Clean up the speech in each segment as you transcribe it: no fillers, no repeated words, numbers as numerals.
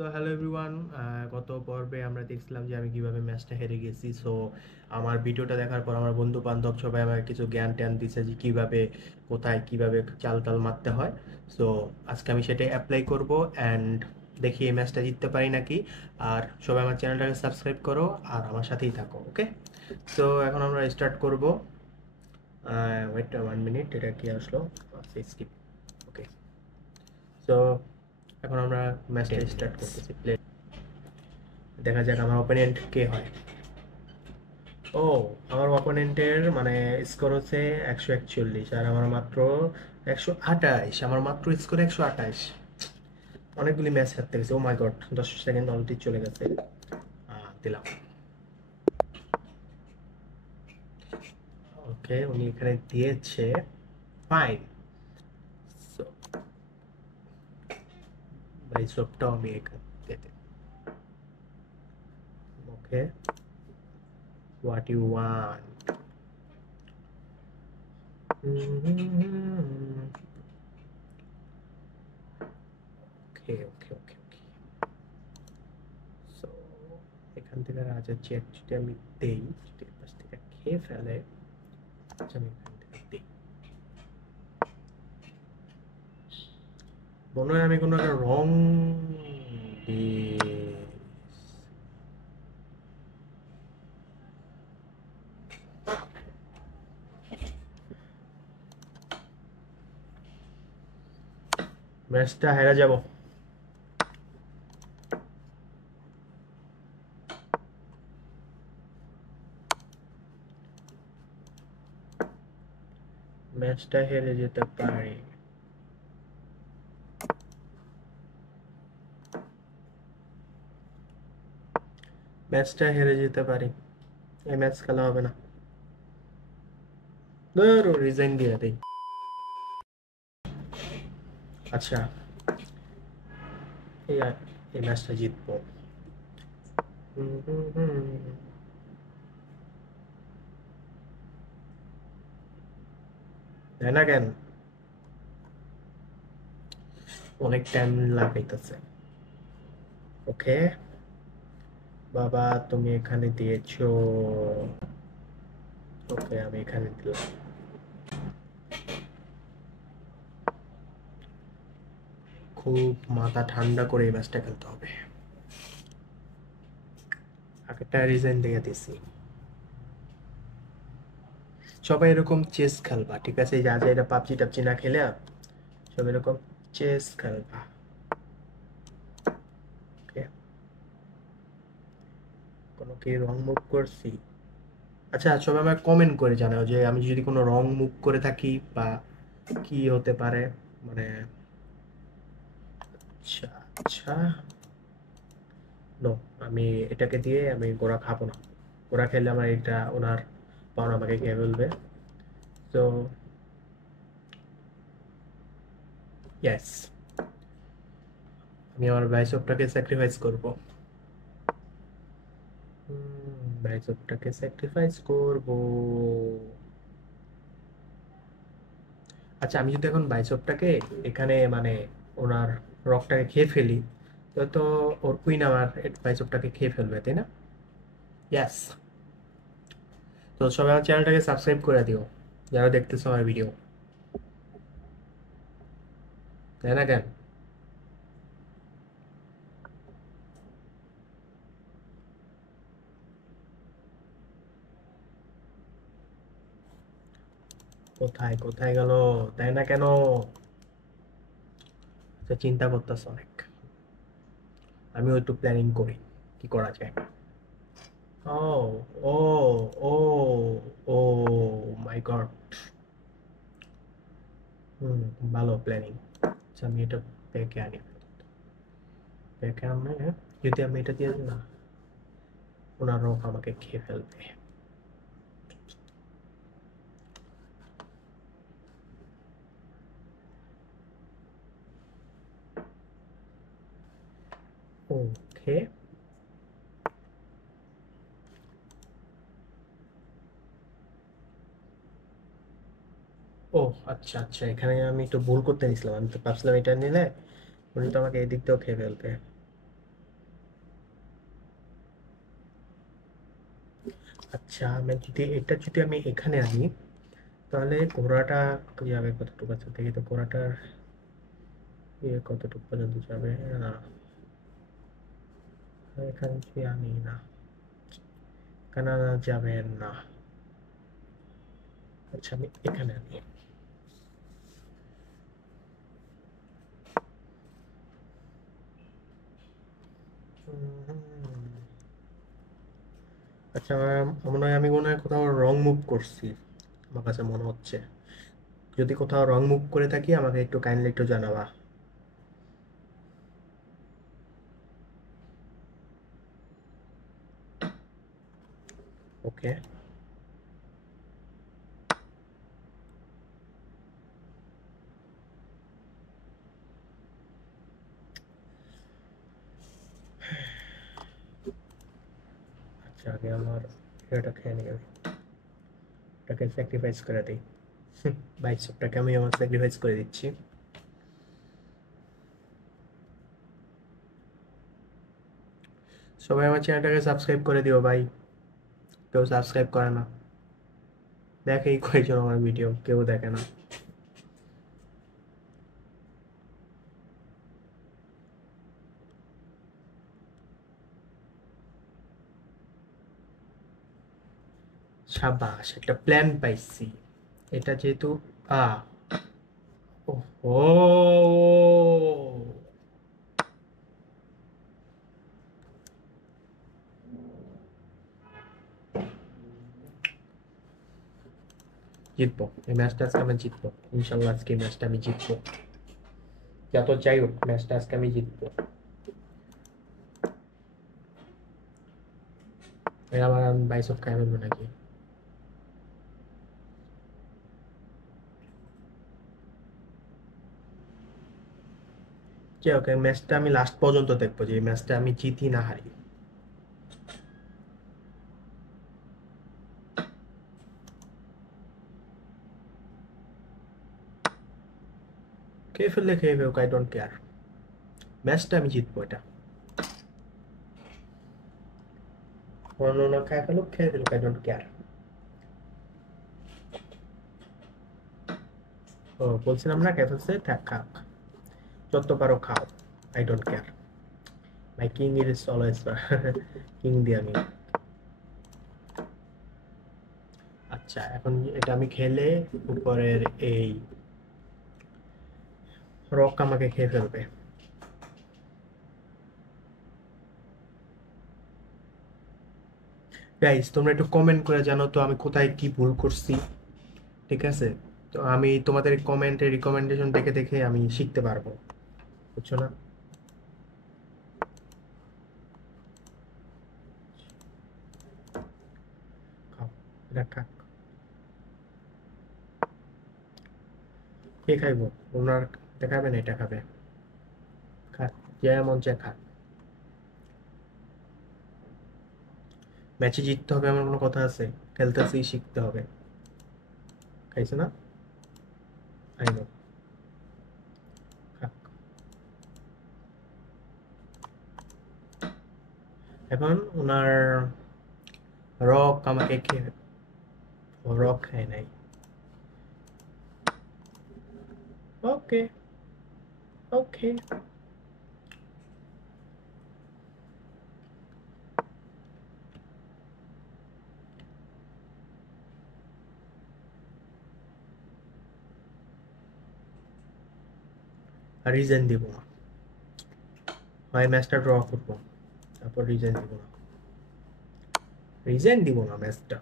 So hello everyone, গত পর্বে আমরা দেখছিলাম যে আমি কিভাবে ম্যাচটা হেরে গেছি। সো আমার ভিডিওটা দেখার পর আমার বন্ধু বান্ধব সবাই আমাকে কিছু জ্ঞান ট্যান দিচ্ছে যে কিভাবে কোথায় কিভাবে চাল টাল মারতে হয়। সো আজকে আমি সেটাই অ্যাপ্লাই করব অ্যান্ড দেখি এই ম্যাচটা জিততে পারি নাকি। আর সবাই আমার চ্যানেলটাকে সাবস্ক্রাইব করো আর আমার সাথেই থাকো, ওকে? সো এখন আমরা স্টার্ট করব। ওয়েট 1 মিনিট, এটা কি আসলো? স্কিপ। ওকে, সো এখন আমরা ম্যাচটা 10 স্টার্ট minutes. করতেছি। প্লে, দেখা যাক আমার অপোনেন্ট কে হয়। ও, আমার অপোনেন্টের মানে স্কোর হচ্ছে 141 আর আমার মাত্র 128। আমার মাত্র স্কোর 128। অনেকগুলি ম্যাচ হারতে গেছে। ও মাই গড, 10 সেকেন্ড অলরেডি চলে গেছে। দিলাম। ওকে, উনি এখানে দিয়েছে। ফাইন। সো ভাই সবটাও আমি এখানে দিতে। Okay, what you want. Okay okay okay okay. So এখান থেকে রাজার চেক যদি আমি দেই, যদি এর পাশ থেকে খেয়ে ফেলে, আচ্ছা আমি এখান থেকে দিই। মনে হয় আমি কোনো একটা রং ম্যাচটা হেরে যাব। ম্যাচটা হেরে যেতে পারি। ম্যাচটা হেরে যেতে পারি। এই ম্যাচ খেলা হবে না। ধরো রিজাইন দিয়ে দেই। আচ্ছা, এই এই ম্যাচটা জিতবো। হুম, হুম, হুম। তাই না কেন? অনেক টাইম লাগাইতেছে। ওকে বাবা, তুমি এখানে দিয়েছো। ওকে, আমি এখানে দিলাম। খুব মাথা ঠান্ডা করে এই ম্যাচটা খেলতে হবে। একটা রিজাইন দিয়ে দিছি। সবাই এরকম চেস খেলবা, ঠিক আছে? যা যা এটা পাবজি টাবজি না খেলে সব এরকম চেস খেলবা। ওকে, কোনো কি রং মুভ করছি? আচ্ছা, সবাই আমাকে কমেন্ট করে জানাও যে আমি যদি কোনো রং মুভ করে থাকি বা কি হতে পারে, মানে। আচ্ছা আচ্ছা, নো, আমি এটাকে দিয়ে আমি গোড়া খাবো না। গোড়া খেলে আমার এটা ওনার পাওনা আমাকে খেয়ে ফেলবে। তো ইয়েস, আমি আমার বাইসপটাকে স্যাক্রিফাইস করব। বাইসপটাকে স্যাক্রিফাইস করব। আচ্ছা, আমি যদি এখন বাইসপটাকে এখানে মানে ওনার রকটাকে খেয়ে ফেলি, তো তো ওর কুইন আমার বাইসপটাকে খেয়ে ফেলবে, তাই না? ইয়াস। তো সবাই আমার চ্যানেলটাকে সাবস্ক্রাইব করে দিও যারা দেখতেছো আমার ভিডিও, তাই না কেন? কোথায় কোথায় গেল? তাই না কেন? আচ্ছা, চিন্তা করতেছ অনেক। আমিও একটু প্ল্যানিং করি কি করা যায়। ও ও ও ও মাই গড। হুম, ভালো প্ল্যানিং। আচ্ছা, আমি এটা প্যাকে আনি। প্যাকে আনলে যদি আমি এটা দিয়ে দিই না, ওনার রক আমাকে খেয়ে ফেলবে। ওকে। ও আচ্ছা আচ্ছা, এখানে আমি একটু ভুল করতে নিছিলাম। আমি তো ভাবছিলাম এটা নিলে উনি তো আমাকে এদিক দিয়েও খেয়ে ফেলবে। আচ্ছা, আমি যদি এটা যদি আমি এখানে আনি তাহলে ঘোড়াটা যাবে কতটুকু? আছে দেখি তো ঘোড়াটার কতটুকু পর্যন্ত যাবে। না, এখানে যদি আনি না, এখানে আনা যাবে না। আচ্ছা, আমি এখানে আনি। আচ্ছা, মনে হয় কোথাও রং মুভ করছি, আমার কাছে মনে হচ্ছে। যদি কোথাও রং মুভ করে থাকি আমাকে একটু কাইন্ডলি একটু জানাবা। ওকে। আচ্ছা, আগে আমার এটা খেয়ে নিই, এটাকে স্যাক্রিফাইস করে দিই। 2200 টাকা আমি আমার স্যাক্রিফাইস করে দিচ্ছি। সবাই আমার চ্যানেলটাকে সাবস্ক্রাইব করে দিও ভাই, কেউ সাবস্ক্রাইব করে না। দেখেই কয়েকজন আমার ভিডিও, কেউ দেখে না। সাবাস, একটা প্ল্যান পাইছি। এটা যেহেতু আ ওহো, জিতবো এই ম্যাচটা, আজকে আমি জিতবো ইনশাল্লাহ। আজকে এই ম্যাচটা আমি জিতবো, যত যাই হোক ম্যাচটা আজকে আমি জিতবো। এর আবার আমি বাইশ অফ খাই ফেলবো নাকি? যাই হোক, এই ম্যাচটা আমি লাস্ট পর্যন্ত দেখবো, যে এই ম্যাচটা আমি জিতি না হারি। খেয়ে ফেললে খেয়ে ফেলুক, আই ডোন্ট কেয়ার। ম্যাচটা আমি জিতবো এটা। অন্য না খায় ফেলুক, খেয়ে ফেলুক, আই ডোন্ট কেয়ার। ও বলছিলাম না, খেয়ে ফেলছে, থাক খাক, যত পারো খাও, I don't care. My king is always king দিয়ে আমি। আচ্ছা, এখন এটা আমি খেলে উপরের এই রক আমাকে খেয়ে ফেলবে। গাইস, তোমরা একটু কমেন্ট করে জানো তো আমি কোথায় কি ভুল করছি, ঠিক আছে? তো আমি তোমাদের কমেন্টে রিকমেন্ডেশন দেখে দেখে আমি শিখতে পারবো, বুঝছো না? খাও, এটা খাক। কে খাইবো? ওনার দেখাবে না, এটা খাবে, খাক, যে মন চায় খাক। ম্যাচে জিততে হবে এমন কোনো কথা আছে? খেলতেছি, শিখতে হবে। খাইছে না? আইনো, খাক। এখন ওনার রক আমাকে খেয়ে, ও রক খায় নাই। ওকে, ওকে। রিজন দিব না, হয় ম্যাচটা ড্র করবো, তারপর রিজন দিব না, রিজন দিব না ম্যাচটা।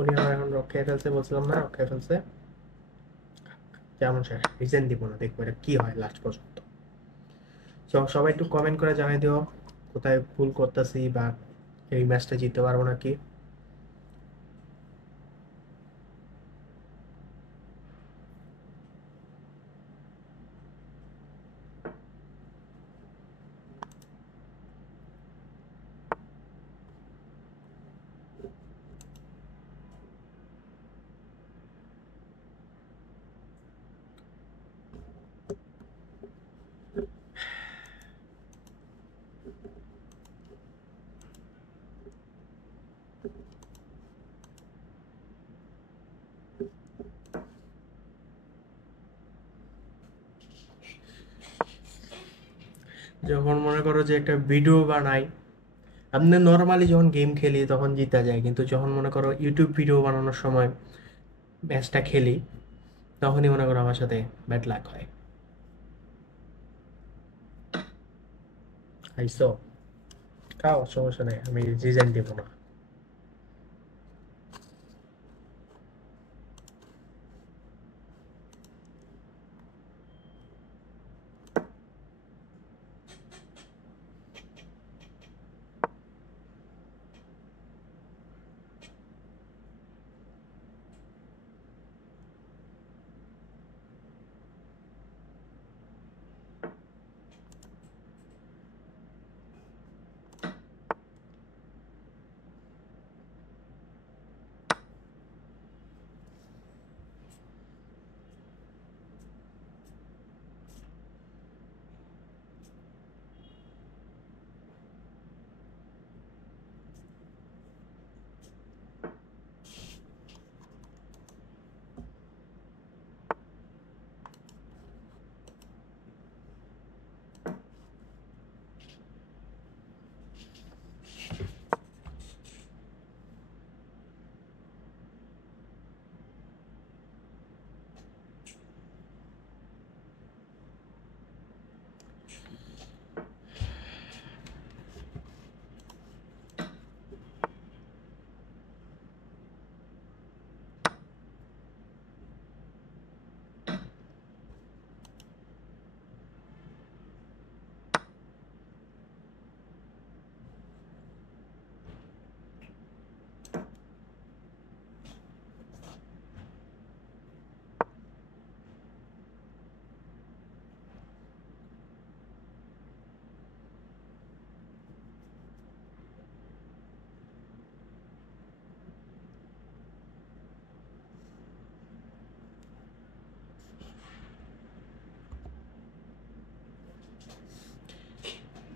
উনি আমার এখন রক্ষে ফেলছে, বলছিলাম না রক্ষে ফেলছে, যেমন স্যার রিজন দিব না, দেখবো এটা কি হয় লাস্ট পর্যন্ত। তো সবাই একটু কমেন্ট করে জানাই দিও কোথায় ভুল করতেছি, বা এই ম্যাচটা জিততে পারবো নাকি। যখন মনে করো যে একটা ভিডিও বানাই, আপনি নর্মালি যখন গেম খেলি তখন জিতা যায়, কিন্তু যখন মনে করো ইউটিউব ভিডিও বানানোর সময় ম্যাচটা খেলি, তখনই মনে করো আমার সাথে ব্যাড লাক হয়। আইসো, খাও, সমস্যা নেই, আমি রিজাইন দিব না।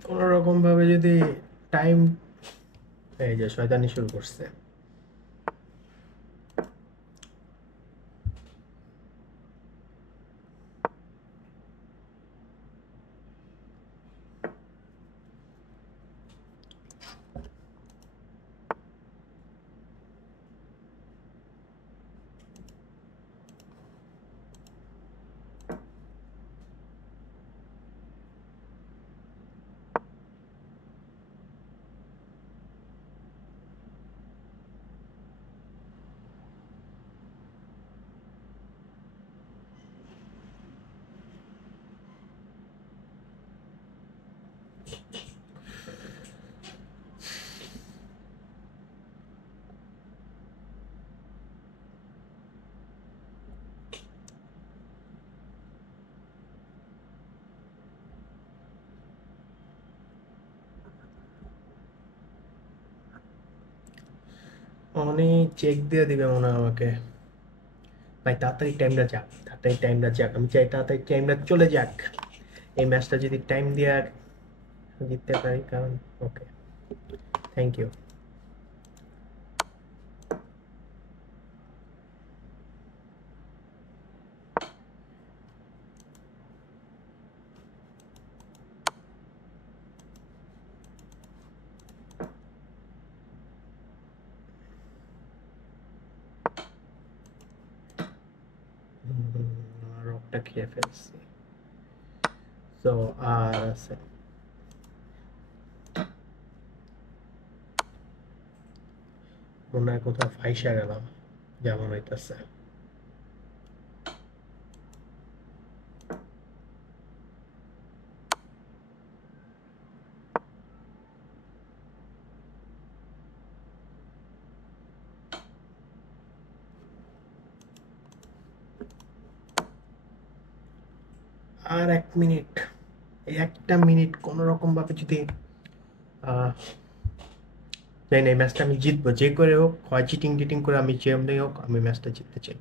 কোনো রকম ভাবে যদি টাইম, এই যে শয়তানি শুরু করছে। অনেক চেক দিয়ে দিবে মনে হয় আমাকে। ভাই তাড়াতাড়ি টাইমটা যাক, তাড়াতাড়ি টাইমটা যাক, আমি চাই তাড়াতাড়ি টাইমটা চলে যাক। এই ম্যাচটা যদি টাইম দিয়ে জিততে পারি, কারণ ওকে, থ্যাংক ইউ। রকটা খেয়ে ফেলছি, তো আর আছে, মনে হয় কোথাও ফাইসা গেলাম যেমন হইতেছে। আর 1 মিনিট, এই 1টা মিনিট কোনো রকম ভাবে যদি জানি না, এই ম্যাচটা আমি জিতবো যে করে হোক, হয় চিটিং টিটিং করে, আমি যেমনি হোক আমি ম্যাচটা জিততে চাই।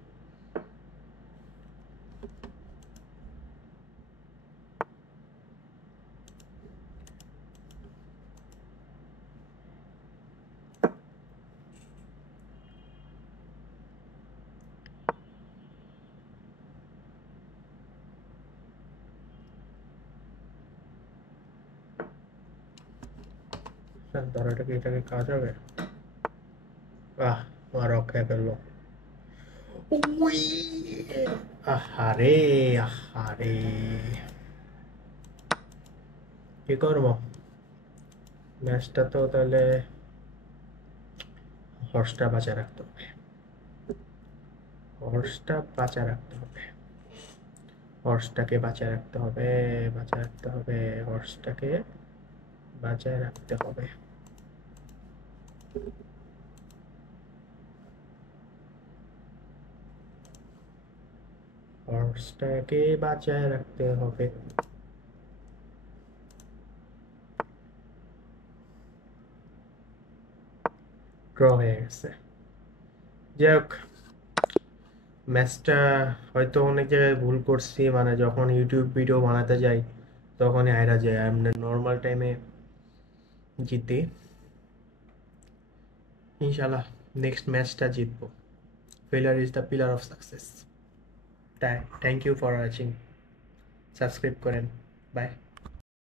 ধরো এটাকে কাজ হবে। আহ, আমার রক্ষা পেলো। উই, আহারে, আহারে, কি করবো? ম্যাচটা তো তাহলে হর্সটা বাঁচায় রাখতে হবে, হর্সটা বাঁচায় রাখতে হবে, হর্সটাকে বাঁচায় রাখতে হবে, বাঁচায় রাখতে হবে, হর্সটাকে বাঁচায় রাখতে হবে। হর্সটাকে বাঁচায় রাখতে হবে। ড্র হয়ে গেছে। যাই হোক, ম্যাচটা হয়তো অনেক জায়গায় ভুল করছি, মানে যখন ইউটিউব ভিডিও বানাতে যাই তখনই হাইরা যায়, এমনি নর্মাল টাইমে জিতি। ইনশাল্লাহ নেক্সট ম্যাচটা জিতবো। Failure is the pillar of success. Thank you for watching, subscribe করেন, বাই।